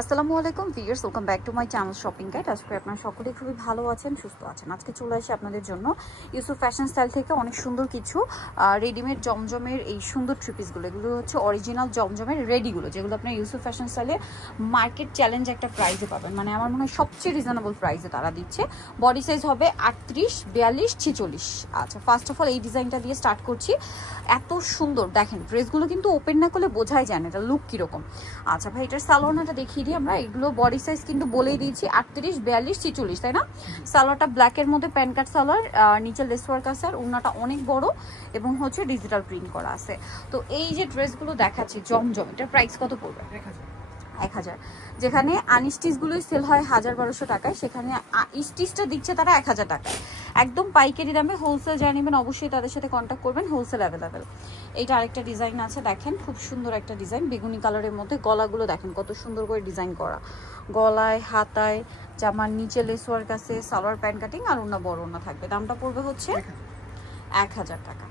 আসসালামু আলাইকুম viewers, welcome back to my channel shopping guide. আজকে আপনারা সকলে খুবই ভালো আছেন, সুস্থ আছেন। আজকে চলে আসি আপনাদের জন্য ইউসুফ ফ্যাশন স্টাইল থেকে অনেক সুন্দর কিছু রেডিমেড জমজমের এই সুন্দর থ্রি পিসগুলো। এগুলো হচ্ছে অরিজিনাল জমজমের রেডিগুলো, যেগুলো আপনার ইউসুফ ফ্যাশন স্টাইলে মার্কেট চ্যালেঞ্জ একটা প্রাইসে পাবেন। মানে আমার মনে হয় সবচেয়ে রিজনেবল প্রাইসে তারা দিচ্ছে। বডি সাইজ হবে 38, 42, 46। আচ্ছা, ফার্স্ট অফ অল এই ডিজাইনটা দিয়ে স্টার্ট করছি। এত সুন্দর দেখেন, ড্রেসগুলো কিন্তু ওপেন না করলে বোঝাই যায় না এটা লুক কীরকম। আচ্ছা ভাই, এটার সালোয়ারটা দেখিয়ে দিই আমরা। এগুলো বডি সাইজ কিন্তু বলেই দিয়েছি 38, 42, 46, তাই না? সালোয়ারটা ব্ল্যাকের মধ্যে প্যান্ট কাট সালোয়ার, নিচে লেস ওয়ার্ক আছে, আর ওড়নাটা অনেক বড় এবং হচ্ছে ডিজিটাল প্রিন্ট করা আছে। তো এই যে ড্রেসগুলো দেখাচ্ছি জমজম, এটার প্রাইস কত পড়বে? 1000। যেখানে আনস্টিচগুলোই সেল হয় 1000-1200 টাকায়, সেখানে স্টিচটা দিচ্ছে তারা 1000 টাকায়, একদম পাইকারি দামে। হোলসেল যারা নেবেন অবশ্যই তাদের সাথে কন্ট্যাক্ট করবেন, হোলসেল অ্যাভেলেবেল। এইটা আরেকটা ডিজাইন আছে, দেখেন খুব সুন্দর একটা ডিজাইন, বেগুনি কালারের মধ্যে। গলাগুলো দেখেন কত সুন্দর করে ডিজাইন করা, গলায় হাতায় জামার নিচে লেস ওয়ার্ক আছে, সালোয়ার প্যান্ট কাটিং, আর ওড়না বড় ওড়না থাকবে। দামটা পড়বে হচ্ছে 1000 টাকা।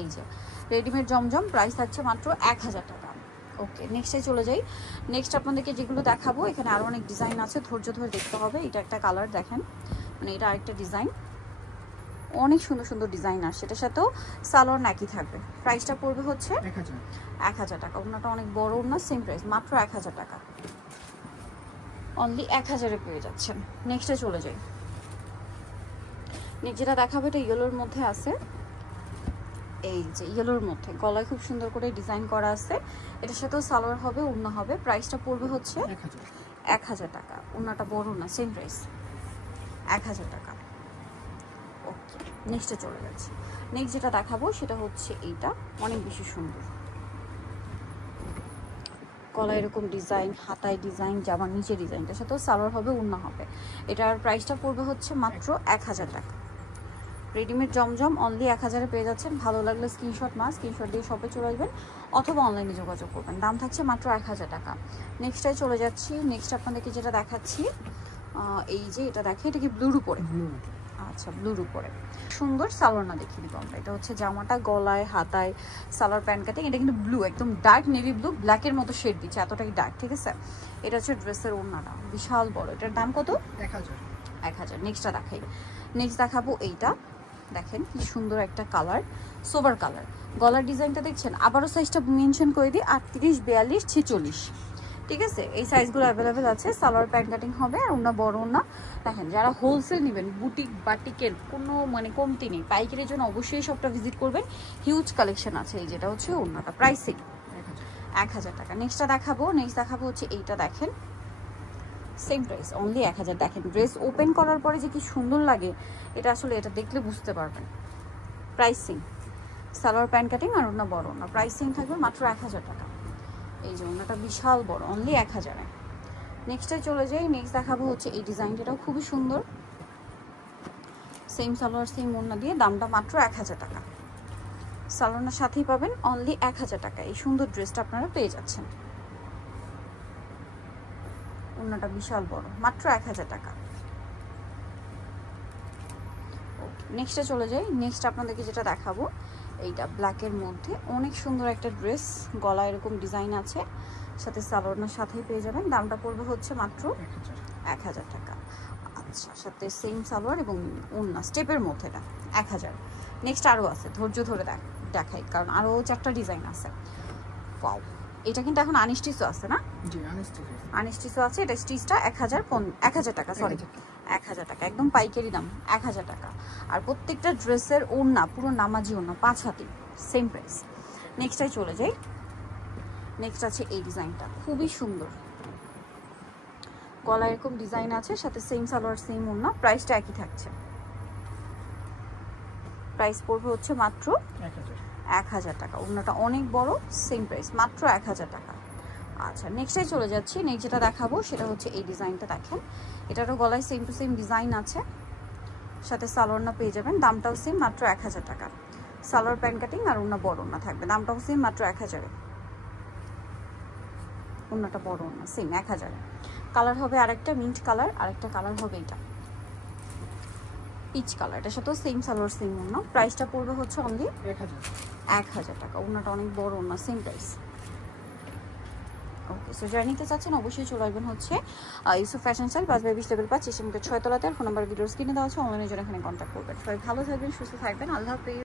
এই যে রেডিমেড জমজম, প্রাইস থাকছে মাত্র 1000 টাকা। ওকে, নেক্সটে চলে যাই। নেক্সট আপনাদেরকে যেগুলো দেখাবো, এখানে আরও অনেক ডিজাইন আছে, ধৈর্য ধরে দেখতে হবে। এটা একটা কালার দেখেন, মানে এটা আরেকটা ডিজাইন, অনেক সুন্দর সুন্দর ডিজাইন আসছে। এটার সাথেও সালোয়ার একই থাকবে। প্রাইসটা পড়বে হচ্ছে 1000 টাকা। ওড়নাটা অনেক বড় ওড়না, সেম প্রাইস মাত্র 1000 টাকা, অনলি 1000-এ পেয়ে যাচ্ছেন। নেক্সটে চলে যাই। নেক্সট যেটা দেখাবো এটা ইয়েলোর মধ্যে আছে। এই যে ইয়েলোর মধ্যে গলায় খুব সুন্দর করে ডিজাইন করা আছে। এটার সাথেও সালোয়ার হবে, ওড়না হবে। প্রাইসটা পড়বে হচ্ছে 1000 টাকা। ওড়নাটা বড় না, সেম প্রাইস 1000 টাকা। ওকে, নেক্সটে চলে যাচ্ছি। নেক্সট যেটা দেখাবো সেটা হচ্ছে এইটা, অনেক বেশি সুন্দর। গলায় এরকম ডিজাইন, হাতায় ডিজাইন, জামার নিচে ডিজাইন, এটার সাথেও সালোয়ার হবে, ওড়না হবে। এটার প্রাইসটা পড়বে হচ্ছে মাত্র 1000 টাকা। রেডিমেড জমজম অনলি 1000-এ পেয়ে যাচ্ছেন। ভালো লাগলে স্ক্রিনশট দিয়ে শপে চলে আসবেন অথবা অনলাইনে যোগাযোগ করবেন। দাম থাকছে মাত্র 1000 টাকা। নেক্সটটাই চলে যাচ্ছি। নেক্সট আপনাদেরকে যেটা দেখাচ্ছি, এই যে এটা দেখে, এটা কি ব্লুর উপরে? আচ্ছা, ব্লুর উপরে সুন্দর সালোয়ার না দেখিয়ে দিব আমরা। এটা হচ্ছে জামাটা, গলায় হাতায় সালোয়ার প্যান্ট কাটিং। এটা কিন্তু ব্লু, একদম ডার্ক নেভি ব্লু, ব্ল্যাকের মতো শেড দিচ্ছে, এতটাই ডার্ক, ঠিক আছে? এটা হচ্ছে ড্রেসের ওড়নাটা বিশাল বড়। এটার দাম কত? 1000। নেক্সটটা দেখাই। নেক্সট দেখাবো এইটা, দেখেন কি সুন্দর একটা কালার, সোবার কালার। গলার ডিজাইনটা দেখছেন? আবারও সাইজটা মেনশন করে দিই, 38, 42, 46, ঠিক আছে? এই সাইজগুলো অ্যাভেলেবেল আছে। সালোয়ার প্যান্ট কাটিং হবে, আর ওড়না বড় ওড়না। দেখেন, যারা হোলসেল নেবেন, বুটিক বাটিকের কোনো মানে কমতি নেই, পাইকারির জন্য অবশ্যই সবটা ভিজিট করবেন। হিউজ কালেকশন আছে। এই যেটা হচ্ছে ওড়নাটা, প্রাইসিং 1000 টাকা। নেক্সটটা দেখাবো। নেক্সট দেখাবো হচ্ছে এইটা, দেখেন সেম প্রাইস অনলি 1000। দেখেন ড্রেস ওপেন করার পরে যে কি সুন্দর লাগে, এটা আসলে এটা দেখলে বুঝতে পারবেন। প্রাইসিং সালোয়ার প্যান্ট কাটিং আর ওড়না বড় ওড়না, প্রাইসিং থাকবে মাত্র 1000 টাকা। এই যে ওড়নাটা বিশাল বড়, অনলি 1000-এ। নেক্সটে চলে যাই। নেক্সট দেখাবো হচ্ছে এই ডিজাইনটাও খুবই সুন্দর, সেম সালোয়ার সেম ওড়না দিয়ে, দামটা মাত্র 1000 টাকা। সালোয়ারের সাথেই পাবেন অনলি 1000 টাকা। এই সুন্দর ড্রেসটা আপনারা পেয়ে যাচ্ছেন। ওড়নাটা বিশাল বড়, মাত্র 1000 টাকা। নেক্সটে চলে যাই। নেক্সট আপনাদেরকে যেটা দেখাবো, এইটা ব্ল্যাকের মধ্যে অনেক সুন্দর একটা ড্রেস, গলা এরকম ডিজাইন আছে, সাথে সালোয়ারের সাথেই পেয়ে যাবেন। দামটা পড়বে হচ্ছে মাত্র 1000 টাকা। আচ্ছা, সাথে সেম সালোয়ার এবং ওড়না স্টেপের মধ্যে, এটা 1000। নেক্সট আরও আছে, ধৈর্য ধরে দেখাই, কারণ আরও 4টা ডিজাইন আছে। ওয়াও, এটা কিন্তু এখন আনস্টিচও আছে না? জি, আনস্টিচও আছে। এটা স্টিচটা 1000 টাকা, সরি 1000 টাকা, একদম পাইকারি দাম 1000 টাকা। আর প্রত্যেকটা ড্রেসের ওড়না পুরো নামাজি ওড়না, 5 হাতি, সেম প্রাইস। নেক্সটটাই চলে যাই। নেক্সট আছে এই ডিজাইনটা, খুবই সুন্দর, গলা এরকম ডিজাইন আছে, সাথে সেম সালোয়ার সেম ওড়না, প্রাইসটা একই থাকছে। প্রাইস পড়বে হচ্ছে মাত্র 1000 টাকা। ওড়নাটা অনেক বড়, সেম প্রাইস মাত্র 1000 টাকা। আচ্ছা, নেক্সটে চলে যাচ্ছি। নেক্সট যেটা দেখাবো সেটা হচ্ছে এই ডিজাইনটা, দেখেন এটারও গলায় সেম টু সেম ডিজাইন আছে, সাথে সালোয়ারটা পেয়ে যাবেন। দামটাও সেম, মাত্র 1000 টাকা। সালোয়ার প্যান্ট কাটিং আর ওড়না বড় ওড়না থাকবে, দামটাও সেম, মাত্র 1000-এ। ওড়নাটা বড় ওড়না, সেম 1000-এ। কালার হবে আরেকটা মিন্ট কালার, আরেকটা কালার হবে এটা পিচ কালার। এটার সাথেও সেম সালোয়ার সেম ওড়না। প্রাইসটা পড়বে হচ্ছে অনলি 1000 টাকা। ওড়নাটা অনেক বড় ওড়না, সেম প্রাইস। ওকে, ওকে, সো যারা নিতে চাচ্ছেন অবশ্যই চলে আসবেন হচ্ছে ইউসুফ ফ্যাশন স্টাইল 5/20 লেভেল 5 এসে 6 তলাতে। ফোন নাম্বার ভিডিওস কিনে দেওয়া আছে, অনলাইনের জন্য এখানে কন্ট্যাক্ট করবেন। সবাই ভালো থাকবেন, সুস্থ থাকবেন, আল্লাহ হাফেজ।